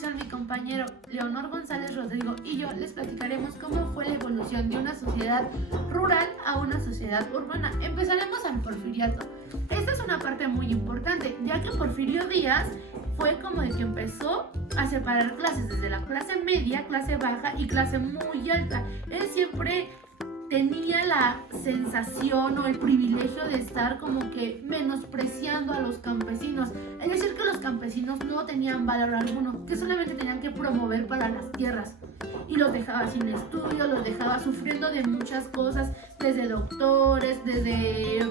continuación mi compañero Leonor González Rodrigo y yo les platicaremos cómo fue la evolución de una sociedad rural a una sociedad urbana. Empezaremos al Porfiriato. Esta es una parte muy importante, ya que Porfirio Díaz fue como el que empezó a separar clases desde la clase media, clase baja y clase muy alta. Él siempre tenía la sensación o el privilegio de estar como que menospreciando a los campesinos, es decir que los campesinos no tenían valor alguno, que solamente tenían que promover para las tierras, y los dejaba sin estudio, los dejaba sufriendo de muchas cosas, desde doctores, desde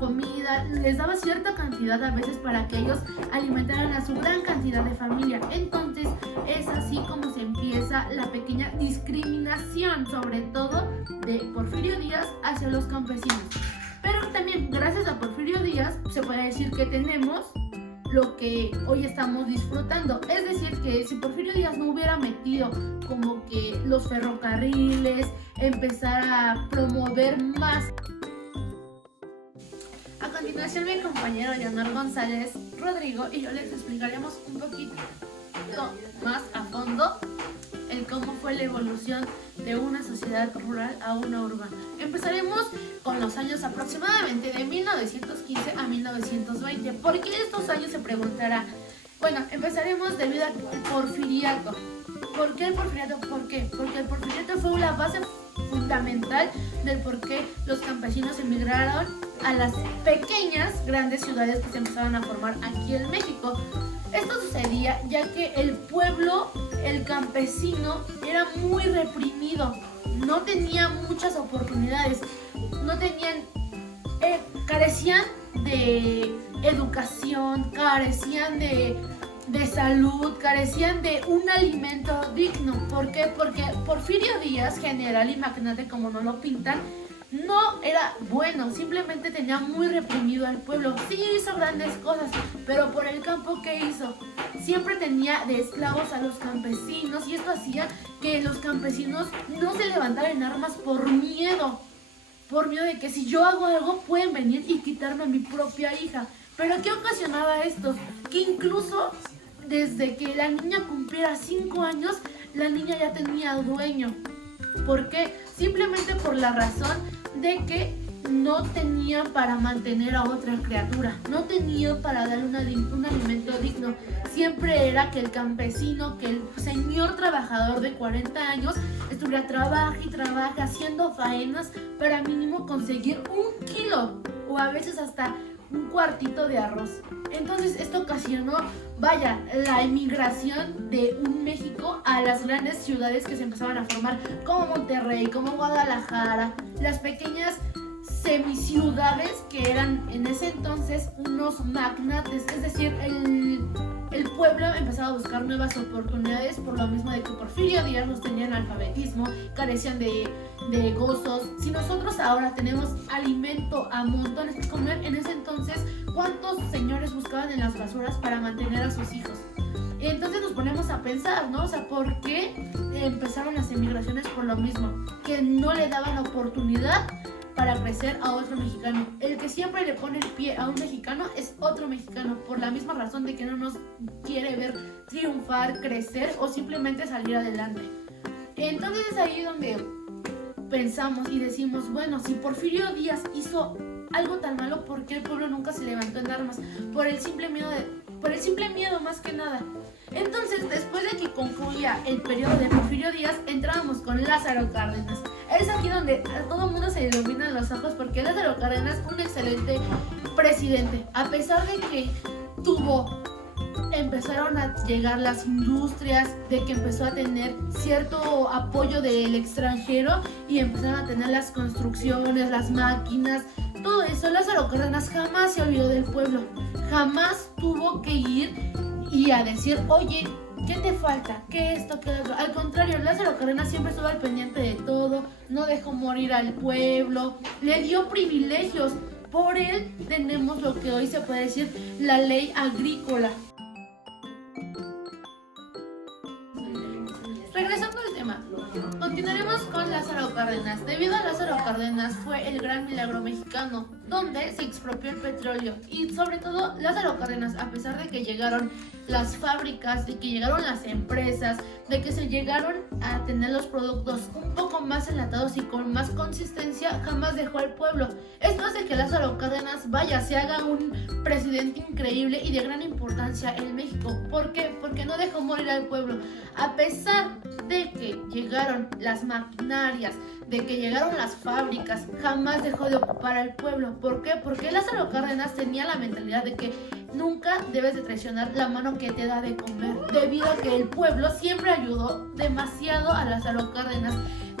comida, les daba cierta cantidad a veces para que ellos alimentaran a su gran cantidad de familia. Entonces es así como se empieza la pequeña discriminación, sobre todo de Porfirio Díaz hacia los campesinos. Pero también gracias a Porfirio Díaz se puede decir que tenemos lo que hoy estamos disfrutando. Es decir, que si Porfirio Díaz no hubiera metido como que los ferrocarriles, empezar a promover más. A continuación mi compañero Leonor González Rodrigo y yo les explicaremos un poquito más a fondo el cómo fue la evolución de una sociedad rural a una urbana. Empezaremos con los años aproximadamente de 1915 a 1920. ¿Por qué estos años? Se preguntará. Bueno, empezaremos debido al Porfiriato. ¿Por qué el Porfiriato? ¿Por qué? Porque el Porfiriato fue la base fundamental del por qué los campesinos emigraron a las pequeñas, grandes ciudades que se empezaban a formar aquí en México. Esto sucedía ya que el pueblo, el campesino, era muy reprimido, no tenía muchas oportunidades, no tenían, carecían de educación, carecían de salud, carecían de un alimento digno. ¿Por qué? Porque Porfirio Díaz, general y magnate como no lo pintan, no era bueno, simplemente tenía muy reprimido al pueblo. Sí hizo grandes cosas, pero por el campo, ¿qué hizo? Siempre tenía de esclavos a los campesinos, y esto hacía que los campesinos no se levantaran en armas por miedo de que si yo hago algo pueden venir y quitarme a mi propia hija. ¿Pero qué ocasionaba esto? Que incluso desde que la niña cumpliera 5 años, la niña ya tenía dueño. ¿Por qué? Simplemente por la razón de que no tenían para mantener a otra criatura, no tenían para darle un alimento digno. Siempre era que el campesino, que el señor trabajador de 40 años estuviera trabaje y trabaje haciendo faenas para mínimo conseguir 1 kilo o a veces hasta un cuartito de arroz. Entonces esto ocasionó, vaya, la emigración de un México a las grandes ciudades que se empezaban a formar, como Monterrey, como Guadalajara, las pequeñas semiciudades que eran en ese entonces unos magnates. Es decir, el pueblo empezaba a buscar nuevas oportunidades por lo mismo de que Porfirio Díaz nos tenía analfabetismo, carecían de gozos. Si nosotros ahora tenemos alimento a montones que comer, en ese entonces, ¿cuántos señores buscaban en las basuras para mantener a sus hijos? Y entonces nos ponemos a pensar, ¿no? O sea, ¿por qué empezaron las emigraciones? Por lo mismo, que no le daban oportunidad para crecer a otro mexicano. El que siempre le pone el pie a un mexicano es otro mexicano, por la misma razón de que no nos quiere ver triunfar, crecer o simplemente salir adelante. Entonces es ahí donde pensamos y decimos, bueno, si Porfirio Díaz hizo algo tan malo, ¿por qué el pueblo nunca se levantó en armas? Por el simple miedo más que nada. Entonces, después de que concluía el periodo de Porfirio Díaz, entrábamos con Lázaro Cárdenas. Es aquí donde a todo el mundo se le iluminan los ojos, porque Lázaro Cárdenas es un excelente presidente. A pesar de que empezaron a llegar las industrias, de que empezó a tener cierto apoyo del extranjero y empezaron a tener las construcciones, las máquinas, todo eso, Lázaro Cárdenas jamás se olvidó del pueblo, jamás tuvo que ir y a decir, oye, ¿qué te falta? ¿Qué esto? ¿Qué otro? Al contrario, Lázaro Cárdenas siempre estuvo al pendiente de todo, no dejó morir al pueblo, le dio privilegios. Por él tenemos lo que hoy se puede decir la ley agrícola. Regresando al tema, continuaremos con Lázaro Cárdenas. Debido a Lázaro Cárdenas fue el gran milagro mexicano, donde se expropió el petróleo y sobre todo Lázaro Cárdenas, a pesar de que llegaron las fábricas, de que llegaron las empresas, de que se llegaron a tener los productos un poco más enlatados y con más consistencia, jamás dejó al pueblo. Esto hace que Lázaro Cárdenas, vaya, se haga un presidente increíble y de gran importancia en México. ¿Por qué? Porque no dejó morir al pueblo. A pesar de que llegaron las maquinarias, de que llegaron las fábricas, jamás dejó de ocupar al pueblo. ¿Por qué? Porque Lázaro Cárdenas tenía la mentalidad de que nunca debes de traicionar la mano que te da de comer, debido a que el pueblo siempre ayudó demasiado a Lázaro Cárdenas.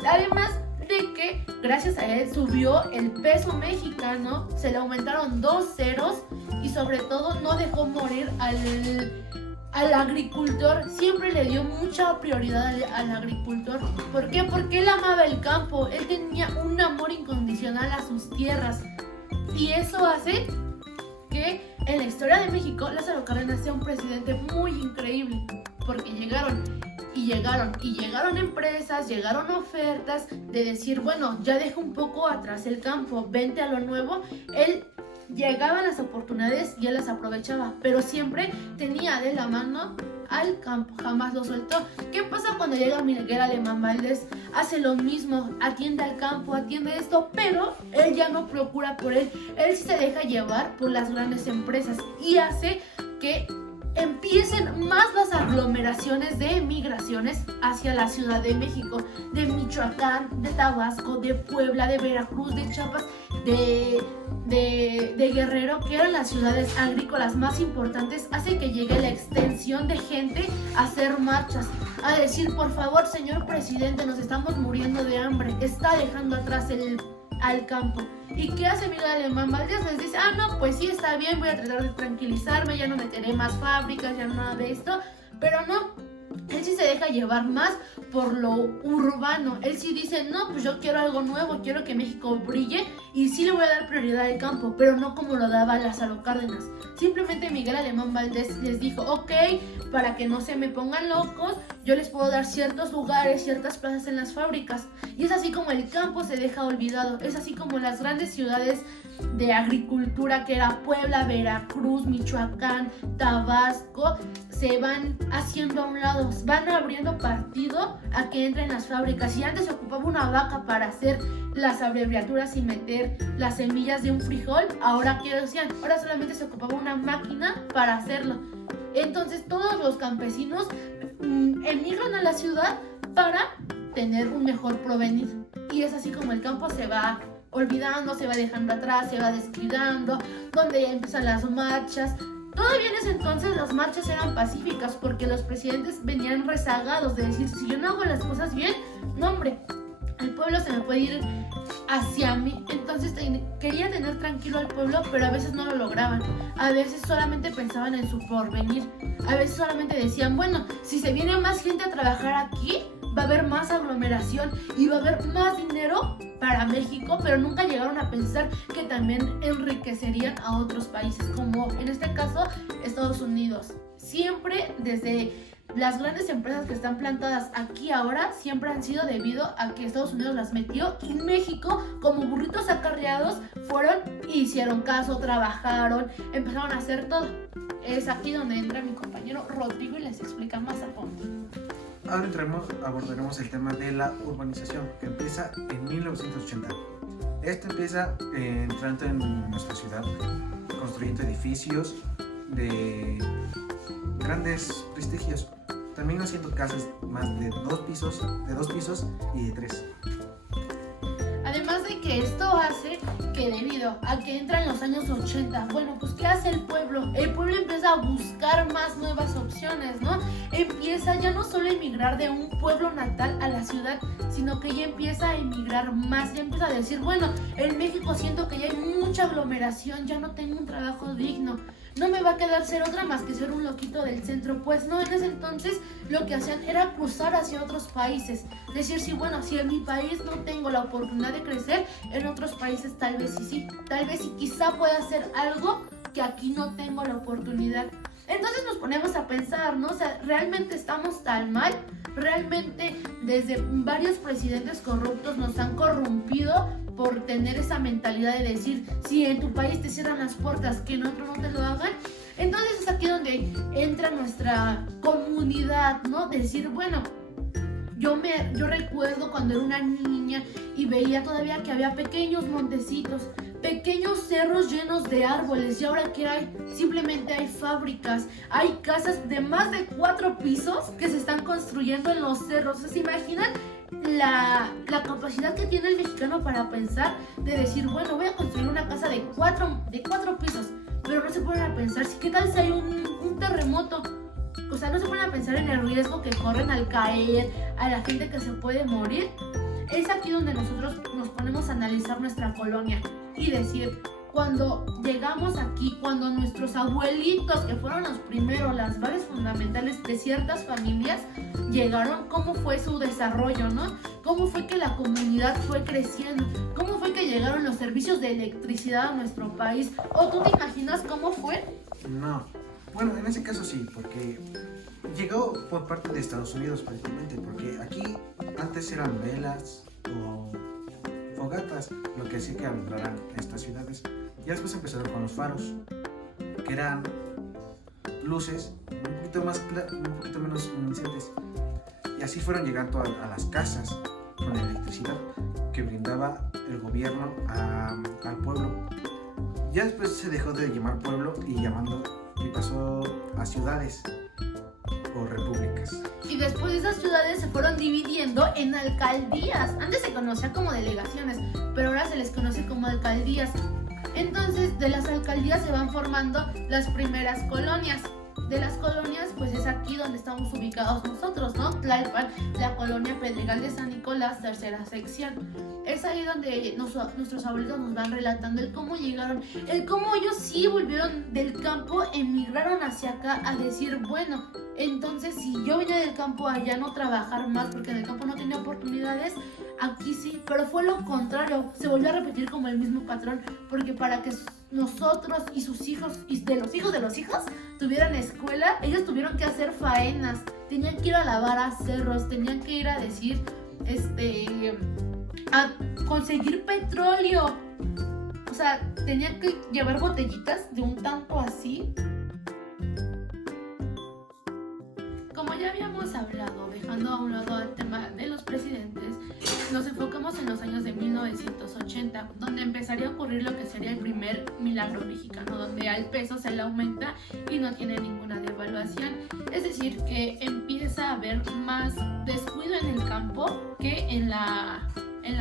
Además de que gracias a él subió el peso mexicano, se le aumentaron 2 ceros y sobre todo no dejó morir al agricultor. Siempre le dio mucha prioridad al agricultor. ¿Por qué? Porque él amaba el campo, él tenía un amor incondicional a sus tierras y eso hace que en la historia de México Lázaro Cárdenas sea un presidente muy increíble, porque llegaron empresas, llegaron ofertas de decir, bueno, ya deja un poco atrás el campo, vente a lo nuevo. Él llegaban las oportunidades y él las aprovechaba, pero siempre tenía de la mano al campo, jamás lo soltó. ¿Qué pasa cuando llega Miguel Alemán Valdés? Hace lo mismo, atiende al campo, atiende esto, pero él ya no procura por él sí se deja llevar por las grandes empresas y hace que empiecen más las aglomeraciones de migraciones hacia la Ciudad de México, de Michoacán, de Tabasco, de Puebla, de Veracruz, de Chiapas, de Guerrero, que eran las ciudades agrícolas más importantes. Hace que llegue la extensión de gente a hacer marchas, a decir, por favor, señor presidente, nos estamos muriendo de hambre, está dejando atrás al campo. ¿Y qué hace Miguel Alemán Valdés? Les dice, no, pues sí, está bien, voy a tratar de tranquilizarme, ya no meteré más fábricas, ya nada de esto, pero no, él sí se deja llevar más por lo urbano. Él sí dice, no, pues yo quiero algo nuevo, quiero que México brille y sí le voy a dar prioridad al campo, pero no como lo daba Lázaro Cárdenas. Simplemente Miguel Alemán Valdés les dijo, ok, para que no se me pongan locos, yo les puedo dar ciertos lugares, ciertas plazas en las fábricas. Y es así como el campo se deja olvidado, es así como las grandes ciudades de agricultura que era Puebla, Veracruz, Michoacán, Tabasco, se van haciendo a un lado, van abriendo partido a que entren las fábricas. Y antes se ocupaba una vaca para hacer las abreviaturas y meter las semillas de un frijol, ahora ¿qué decían? Ahora solamente se ocupaba una máquina para hacerlo. Entonces todos los campesinos emigran a la ciudad para tener un mejor porvenir. Y es así como el campo se va olvidando, se va dejando atrás, se va descuidando, donde ya empiezan las marchas. Todavía en ese entonces las marchas eran pacíficas porque los presidentes venían rezagados de decir, si yo no hago las cosas bien, no hombre, el pueblo se me puede ir hacia mí. Entonces quería tener tranquilo al pueblo, pero a veces no lo lograban. A veces solamente pensaban en su porvenir. A veces solamente decían, bueno, si se viene más gente a trabajar aquí, va a haber más aglomeración y va a haber más dinero para México, pero nunca llegaron a pensar que también enriquecerían a otros países, como en este caso Estados Unidos. Siempre desde las grandes empresas que están plantadas aquí ahora siempre han sido debido a que Estados Unidos las metió y México, como burritos acarreados, fueron y hicieron caso, trabajaron, empezaron a hacer todo. Es aquí donde entra mi compañero Rodrigo y les explica más a fondo. Ahora abordaremos el tema de la urbanización, que empieza en 1980. Esto empieza entrando en nuestra ciudad, construyendo edificios de grandes prestigios, también haciendo casas más de 2 pisos y de 3. Además de que esto hace que debido a que entran los años 80, bueno, pues ¿qué hace el pueblo? El pueblo empieza a buscar más nuevas opciones, ¿no? Empieza ya no solo a emigrar de un pueblo natal a la ciudad, sino que ya empieza a emigrar más, ya empieza a decir, bueno, en México siento que ya hay mucha aglomeración, ya no tengo un trabajo digno, no me va a quedar ser otra más que ser un loquito del centro. Pues no, en ese entonces lo que hacían era cruzar hacia otros países, decir, sí, bueno, si en mi país no tengo la oportunidad de crecer, en otros países tal vez sí, tal vez sí, quizá pueda hacer algo que aquí no tengo la oportunidad. Entonces nos ponemos a pensar, ¿no? O sea, ¿realmente estamos tan mal? ¿Realmente desde varios presidentes corruptos nos han corrompido por tener esa mentalidad de decir, si en tu país te cierran las puertas, que en otro no te lo hagan? Entonces es aquí donde donde entra nuestra comunidad, ¿no? Decir, bueno, yo recuerdo cuando era una niña y veía todavía que había pequeños montecitos, pequeños cerros llenos de árboles, y ahora ¿qué hay? Simplemente hay fábricas, hay casas de más de 4 pisos que se están construyendo en los cerros. ¿Se imaginan la capacidad que tiene el mexicano para pensar de decir, bueno, voy a construir una casa de 4 pisos? Pero no se ponen a pensar, ¿qué tal si hay un terremoto? O sea, no se ponen a pensar en el riesgo que corren al caer, a la gente que se puede morir. Es aquí donde nosotros nos ponemos a analizar nuestra colonia y decir, cuando llegamos aquí, cuando nuestros abuelitos, que fueron los primeros, las bases fundamentales de ciertas familias, llegaron, ¿cómo fue su desarrollo, no? ¿Cómo fue que la comunidad fue creciendo? ¿Cómo fue que llegaron los servicios de electricidad a nuestro país? ¿O tú te imaginas cómo fue? No. Bueno, en ese caso sí, porque llegó por parte de Estados Unidos prácticamente, porque aquí antes eran velas o fogatas, lo que hacía que alumbraran estas ciudades. Ya después empezaron con los faros, que eran luces un poquito menos luminiscentes, y así fueron llegando a las casas con la electricidad que brindaba el gobierno al pueblo. Ya después se dejó de llamar pueblo y pasó a ciudades o repúblicas. Y después esas ciudades se fueron dividiendo en alcaldías. Antes se conocía como delegaciones, pero ahora se les conoce como alcaldías. Entonces, de las alcaldías se van formando las primeras colonias. De las colonias, pues es aquí donde estamos ubicados nosotros, ¿no? Tlalpan, la colonia Pedregal de San Nicolás, tercera sección. Es ahí donde nuestros abuelitos nos van relatando el cómo llegaron, el cómo ellos sí volvieron del campo, emigraron hacia acá a decir, bueno, entonces si yo venía del campo allá no trabajar más porque en el campo no tenía oportunidades, aquí sí, pero fue lo contrario, se volvió a repetir como el mismo patrón, porque para que nosotros y sus hijos y de los hijos tuvieran escuela, ellos tuvieron que hacer faenas, tenían que ir a lavar a cerros, tenían que ir a decir, a conseguir petróleo, o sea, tenían que llevar botellitas de un tanto así. Como ya habíamos hablado, dejando a un lado el tema de los presidentes, nos enfocamos en los años de 1980, donde empezaría a ocurrir lo que sería el primer milagro mexicano, donde al peso se le aumenta y no tiene ninguna devaluación. Es decir, que empieza a haber más descuido en el campo que en la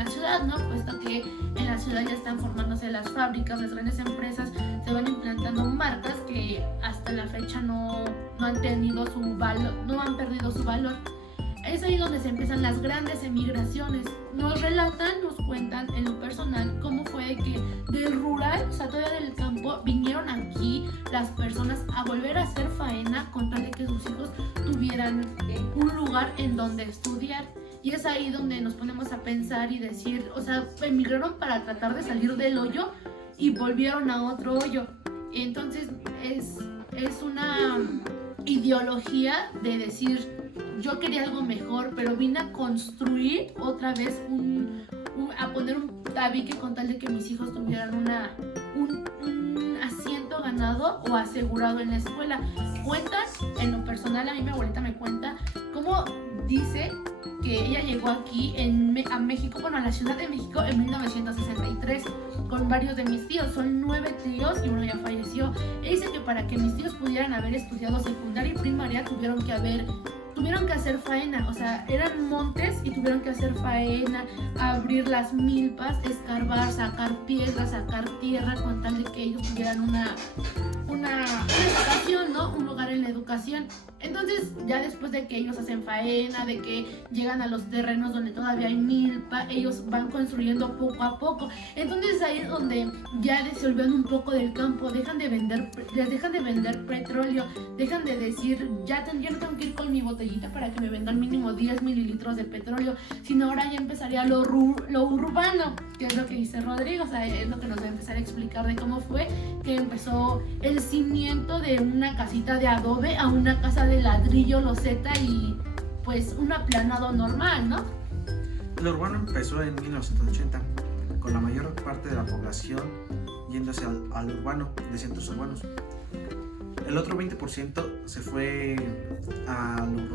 ciudad, ¿no? Puesto que en la ciudad ya están formándose las fábricas, las grandes empresas, se van implantando marcas que hasta la fecha no han tenido su valor, no han perdido su valor. Es ahí donde se empiezan las grandes emigraciones. Nos relatan, nos cuentan en lo personal cómo fue que del rural, o sea, todavía del campo, vinieron aquí las personas a volver a hacer faena con tal de que sus hijos tuvieran un lugar en donde estudiar. Y es ahí donde nos ponemos a pensar y decir, o sea, emigraron para tratar de salir del hoyo y volvieron a otro hoyo. Entonces es una ideología de decir, yo quería algo mejor, pero vine a construir otra vez a poner un tabique con tal de que mis hijos tuvieran un asiento ganado o asegurado en la escuela. Cuentan, en lo personal, a mí mi abuelita me cuenta cómo dice que ella llegó aquí a México, bueno, a la Ciudad de México en 1963 con varios de mis tíos. Son 9 tíos y uno ya falleció. Ella dice que para que mis tíos pudieran haber estudiado secundaria y primaria tuvieron que hacer faena, o sea, eran montes y tuvieron que hacer faena, abrir las milpas, escarbar, sacar piedras, sacar tierra con tal de que ellos tuvieran una educación, ¿no? Un lugar en la educación. Entonces, ya después de que ellos hacen faena, de que llegan a los terrenos donde todavía hay milpa, ellos van construyendo poco a poco. Entonces, ahí es donde ya se olvidan un poco del campo, dejan de vender petróleo, dejan de decir, ya no tengo que ir con mi botellita para que me vendan mínimo 10 mililitros de petróleo, sino ahora ya empezaría lo urbano, que es lo que dice Rodrigo, o sea, es lo que nos va a empezar a explicar de cómo fue que empezó el cimiento de una casita de adobe a una casa de ladrillo, loseta y pues un aplanado normal, ¿no? Lo urbano empezó en 1980, con la mayor parte de la población yéndose al urbano, de centros urbanos. El otro 20% se fue a lo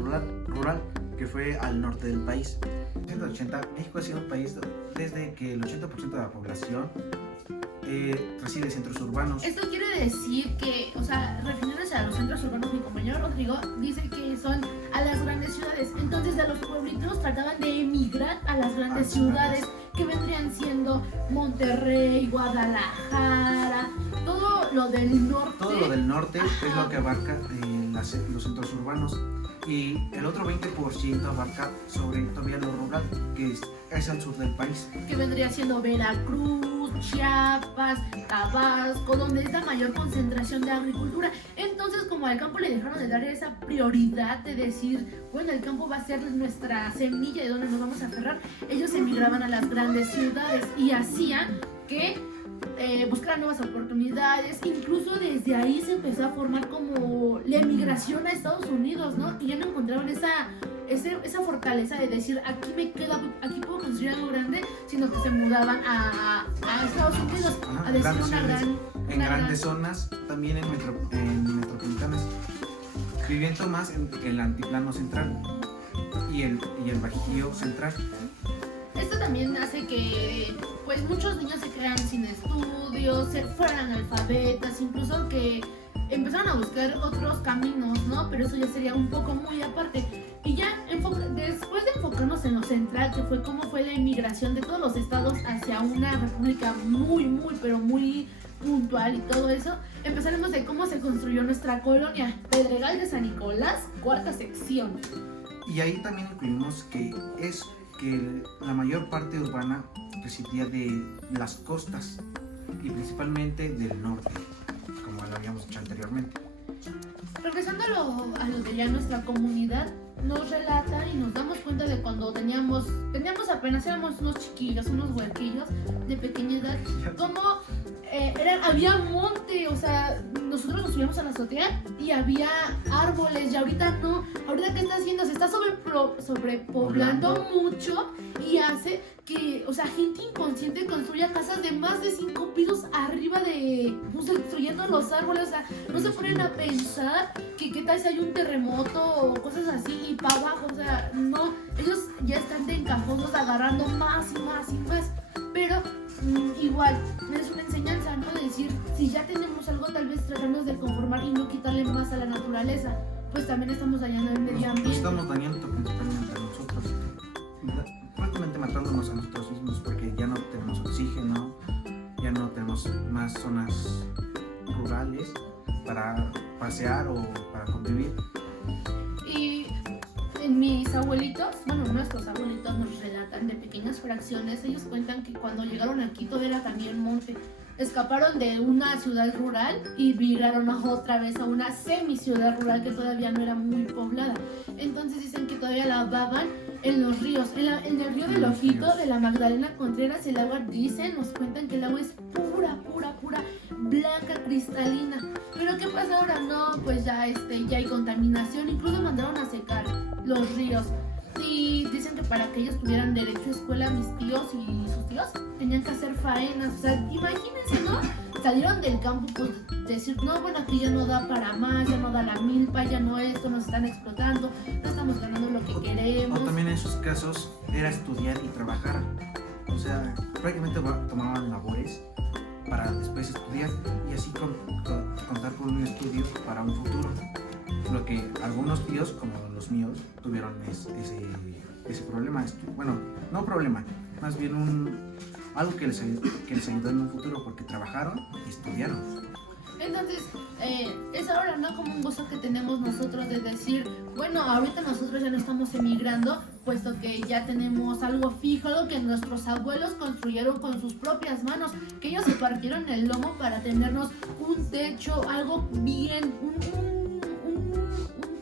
rural, que fue al norte del país. En 1980, México ha sido un país desde que el 80% de la población reside en centros urbanos. Esto quiere decir que, o sea, refiriéndose a los centros urbanos, mi compañero Rodrigo dice que son a las grandes ciudades. Entonces, de los pueblitos trataban de emigrar a las grandes ciudades, que vendrían siendo Monterrey, Guadalajara, todo lo del norte. Todo lo del norte es lo que abarca los centros urbanos. Y el otro 20% abarca sobre todavía lo rural, que es al sur del país. Que vendría siendo Veracruz, Chiapas, Tabasco, donde es la mayor concentración de agricultura. Entonces, como al campo le dejaron de dar esa prioridad de decir, bueno, el campo va a ser nuestra semilla de donde nos vamos a aferrar, ellos emigraban a las grandes ciudades y hacían que buscaran nuevas oportunidades. Incluso desde ahí se empezó a formar como la emigración a Estados Unidos, ¿no? Y ya no encontraban esa fortaleza de decir, aquí me quedo, aquí puedo construir algo grande, sino que se mudaban a Estados Unidos. Ajá, a decir en grandes zonas, también en metropolitanas, viviendo más en el altiplano central y el bajío central. Esto también hace que pues muchos niños se quedaran sin estudios, se fueran analfabetas, incluso que empezaron a buscar otros caminos, ¿no? Pero eso ya sería un poco muy aparte. Y ya después de enfocarnos en lo central, que fue cómo fue la inmigración de todos los estados hacia una república pero muy puntual y todo eso, empezaremos de cómo se construyó nuestra colonia, Pedregal de San Nicolás, cuarta sección. Y ahí también incluimos que la mayor parte urbana residía de las costas y principalmente del norte, como lo habíamos dicho anteriormente. Regresando a lo de ya nuestra comunidad, nos relata y nos damos cuenta de cuando teníamos apenas, éramos unos chiquillos, unos huerquillos de pequeña edad, como había monte, o sea, nosotros nos subíamos a la azotea y había árboles, y ahorita no. Ahorita ¿qué está haciendo? Se está sobrepoblando mucho y hace que, o sea, gente inconsciente construya casas de más de 5 pisos arriba pues, destruyendo los árboles. O sea, no se ponen a pensar que qué tal si hay un terremoto o cosas así y para abajo. O sea, no, ellos ya están de encajosos agarrando más y más y más. Pero igual, es una enseñanza, ¿no? De decir, si ya tenemos algo, tal vez tratarnos de conformar y no quitarle más a la naturaleza. Pues también estamos dañando el medio ambiente. Nos estamos dañando principalmente a nosotros, prácticamente matándonos a nosotros mismos, porque ya no tenemos oxígeno, ya no tenemos más zonas rurales para pasear o para convivir. Y mis abuelitos, bueno, nuestros abuelitos nos relatan de pequeñas fracciones. Ellos cuentan que cuando llegaron aquí todo era también monte. Escaparon de una ciudad rural y migraron otra vez a una semi-ciudad rural que todavía no era muy poblada. Entonces dicen que todavía lavaban en los ríos. En el río del Ojito de la Magdalena Contreras, el agua, nos cuentan que el agua es pura, blanca, cristalina. Pero ¿qué pasa ahora? No, pues ya hay contaminación. Incluso mandaron a secar los ríos. Y dicen que para que ellos tuvieran derecho a escuela, mis tíos y sus tíos tenían que hacer faenas. O sea, imagínense, ¿no? Salieron del campo, pues decir, no, bueno, aquí ya no da para más, ya no da la milpa, ya no esto, nos están explotando, no estamos ganando lo que queremos. O también en esos casos era estudiar y trabajar. O sea, prácticamente tomaban labores para después estudiar y así contar con un estudio para un futuro. Lo que algunos tíos, como los míos, tuvieron ese problema. Bueno, no problema, más bien algo que les ayudó en un futuro, porque trabajaron y estudiaron. Entonces, es ahora, ¿no? Como un gozo que tenemos nosotros de decir, bueno, ahorita nosotros ya no estamos emigrando, puesto que ya tenemos algo fijo, algo que nuestros abuelos construyeron con sus propias manos, que ellos se partieron el lomo para tenernos un techo, algo bien, un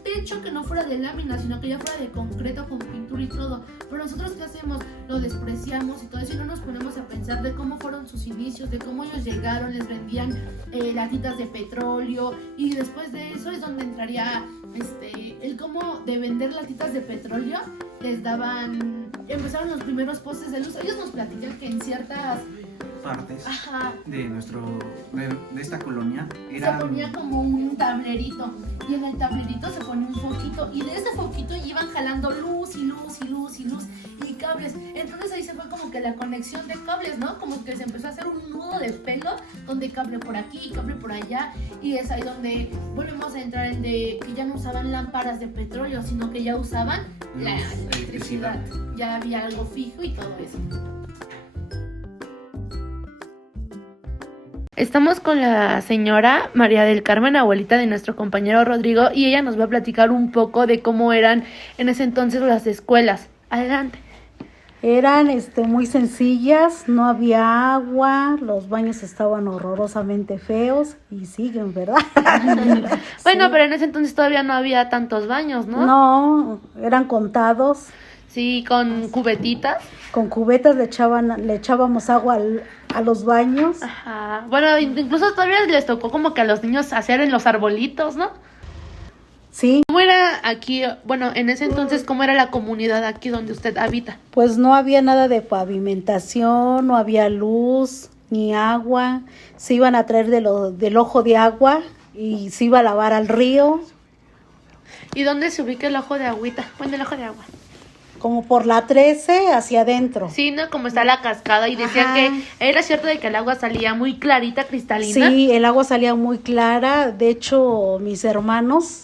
techo que no fuera de lámina, sino que ya fuera de concreto con pintura y todo. Pero nosotros, ¿qué hacemos? Lo despreciamos y todo eso, y no nos ponemos a pensar de cómo fueron sus inicios, de cómo ellos llegaron, les vendían latitas de petróleo, y después de eso es donde entraría el cómo de vender latitas de petróleo. Les empezaron los primeros postes de luz. Ellos nos platican que en ciertas partes Ajá. de de esta colonia Se eran... ponía como un tablerito y en el tablerito se ponía un foquito y de ese foquito iban jalando luz y luz y luz y luz y cables. Entonces ahí se fue como que la conexión de cables, ¿no? Como que se empezó a hacer un nudo de pelo donde cable por aquí, cable por allá, y es ahí donde volvemos a entrar en de que ya no usaban lámparas de petróleo, sino que ya usaban la electricidad. Ya había algo fijo y todo eso. Estamos con la señora María del Carmen, abuelita de nuestro compañero Rodrigo, y ella nos va a platicar un poco de cómo eran en ese entonces las escuelas. Adelante. Eran muy sencillas, no había agua, los baños estaban horrorosamente feos y siguen, ¿verdad? Bueno, Sí. pero en ese entonces todavía no había tantos baños, ¿no? No, eran contados, Sí, con cubetitas. con cubetas le echábamos agua a los baños. Ajá. Bueno, incluso todavía les tocó como que a los niños hacer en los arbolitos, ¿no? Sí, ¿Cómo era aquí, bueno, en ese entonces, cómo era la comunidad aquí donde usted habita? pues no había nada de pavimentación, no había luz ni agua, se iban a traer del ojo de agua y se iba a lavar al río, ¿Y dónde se ubica el ojo de agüita? Bueno, el ojo de agua. como por la 13 hacia adentro. Sí, ¿no? Como está la cascada y decían Ajá. que era cierto de que el agua salía muy clarita, cristalina. Sí, el agua salía muy clara. De hecho, mis hermanos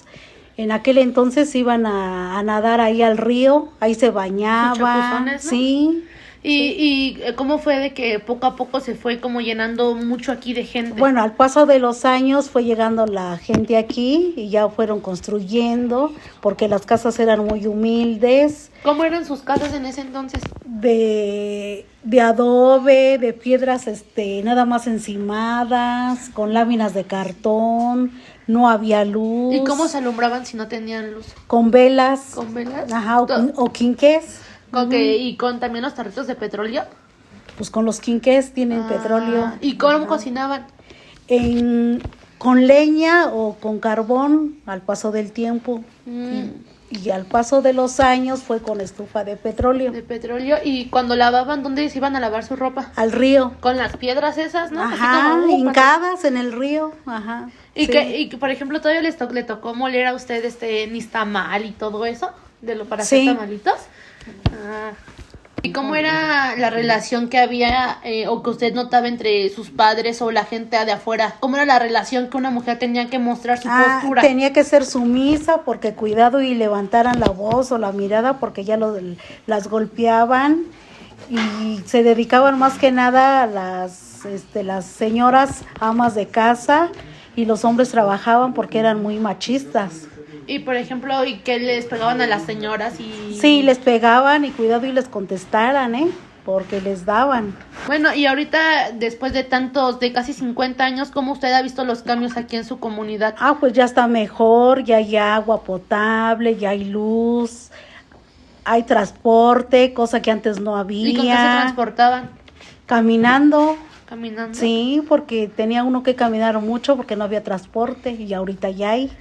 en aquel entonces iban a nadar ahí al río, ahí se bañaban. chapuzones, ¿no? Sí. Y cómo fue de que poco a poco se fue como llenando mucho aquí de gente. Bueno, al paso de los años fue llegando la gente aquí y ya fueron construyendo porque las casas eran muy humildes, ¿Cómo eran sus casas en ese entonces? de adobe, de piedras nada más encimadas, con láminas de cartón, no había luz. ¿Y cómo se alumbraban si no tenían luz? Con velas. ¿Con velas? Ajá, To- o quinqués. ¿Y con también los tarritos de petróleo? Pues con los quinqués tienen petróleo. ¿Y cómo Ajá. cocinaban? Con leña o con carbón al paso del tiempo. Y al paso de los años fue con estufa de petróleo. De petróleo. ¿Y cuando lavaban, dónde se iban a lavar su ropa? Al río. Con las piedras esas, ¿no? Así Ajá, como, hincadas en el río. Ajá. Y, sí. que, por ejemplo, todavía le tocó moler a usted nixtamal y todo eso, para hacer Sí. tamalitos. Ah. ¿Y cómo era la relación que había o que usted notaba entre sus padres o la gente de afuera? ¿Cómo era la relación que una mujer tenía que mostrar su postura? Tenía que ser sumisa porque cuidado y levantaran la voz o la mirada porque ya las golpeaban y se dedicaban más que nada a las señoras amas de casa y los hombres trabajaban porque eran muy machistas. Y por ejemplo, ¿y qué les pegaban a las señoras? Sí, les pegaban y cuidado y les contestaran, porque les daban. Bueno, y ahorita, después de casi 50 años, ¿cómo usted ha visto los cambios aquí en su comunidad? Pues ya está mejor, ya hay agua potable, ya hay luz, hay transporte, cosa que antes no había. ¿Y con qué se transportaban? Caminando. Caminando. Sí, porque tenía uno que caminar mucho porque no había transporte y ahorita ya hay.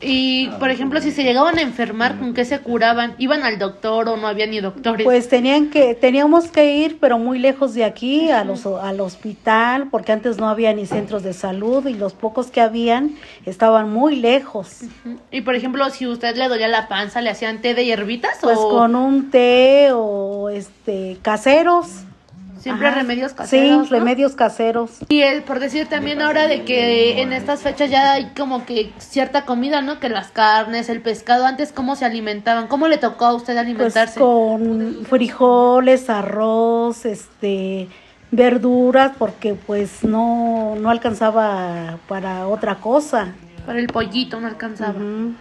Y, por ejemplo, si se llegaban a enfermar, ¿con qué se curaban? ¿Iban al doctor o no había ni doctores? Pues teníamos que ir, pero muy lejos de aquí, al hospital, porque antes no había ni centros de salud y los pocos que habían estaban muy lejos. Y, por ejemplo, si usted le dolía la panza, ¿le hacían té de hierbitas? Pues con un té o caseros. Siempre Ajá. remedios caseros, Sí, ¿no? remedios caseros. Y por decir también ahora de que en estas fechas ya hay como que cierta comida, ¿no? Que las carnes, el pescado, antes ¿cómo se alimentaban? ¿Cómo le tocó a usted Pues alimentarse? con frijoles, arroz, verduras, porque pues no alcanzaba para otra cosa. Para el pollito no alcanzaba. Ujú.